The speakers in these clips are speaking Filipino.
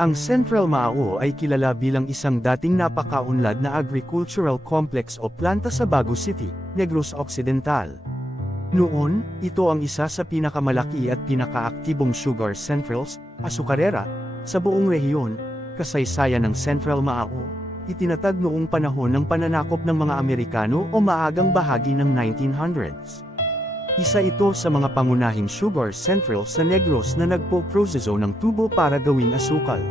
Ang Central Mao ay kilala bilang isang dating napakaunlad na agricultural complex o planta sa Bagu City, Negros Occidental. Noon, ito ang isa sa pinakamalaki at pinakaaktibong sugar centrals, asukarera, sa buong rehiyon. Kasaysayan ng Central Mao, itinatag noong panahon ng pananakop ng mga Amerikano o maagang bahagi ng 1900s. Isa ito sa mga pangunahing sugar central sa Negros na nagpo-proseso ng tubo para gawing asukal.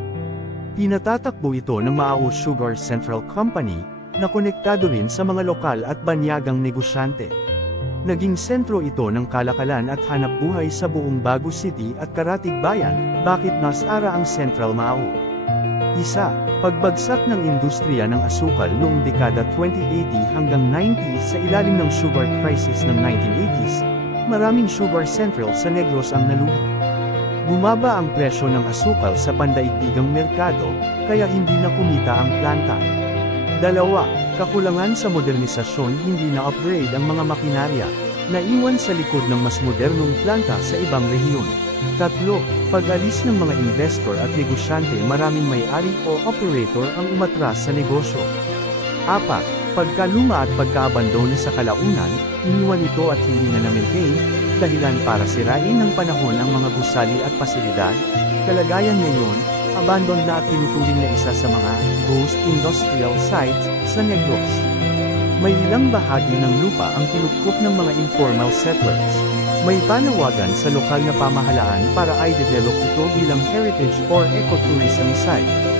Pinatatakbo ito ng Mao Sugar Central Company, na konektado rin sa mga lokal at banyagang negosyante. Naging sentro ito ng kalakalan at hanapbuhay sa buong Bagu City at Karatig Bayan. Bakit nasara ang Central Mao? Isa, pagbagsak ng industriya ng asukal noong dekada 2080 hanggang 90s sa ilalim ng sugar crisis ng 1980s. Maraming sugar central sa Negros ang nalugi. Bumaba ang presyo ng asukal sa pandaigdigang merkado, kaya hindi na kumita ang planta. Dalawa, kakulangan sa modernisasyon, hindi na upgrade ang mga makinarya, naiwan sa likod ng mas modernong planta sa ibang rehiyon. Tatlo, pag-alis ng mga investor at negosyante, maraming may-ari o operator ang umatras sa negosyo. Apat, pagkaluma at pagkaabandona sa kalaunan, iniwan ito at hindi na na-maintain, dahilan para sirain ng panahon ang mga gusali at pasilidad. Kalagayan ngayon, abandoned na at tinuturing na isa sa mga ghost industrial sites sa Negros. May ilang bahagi ng lupa ang kinupkup ng mga informal settlers. May panawagan sa lokal na pamahalaan para i-develop ito bilang heritage or ecotourism site.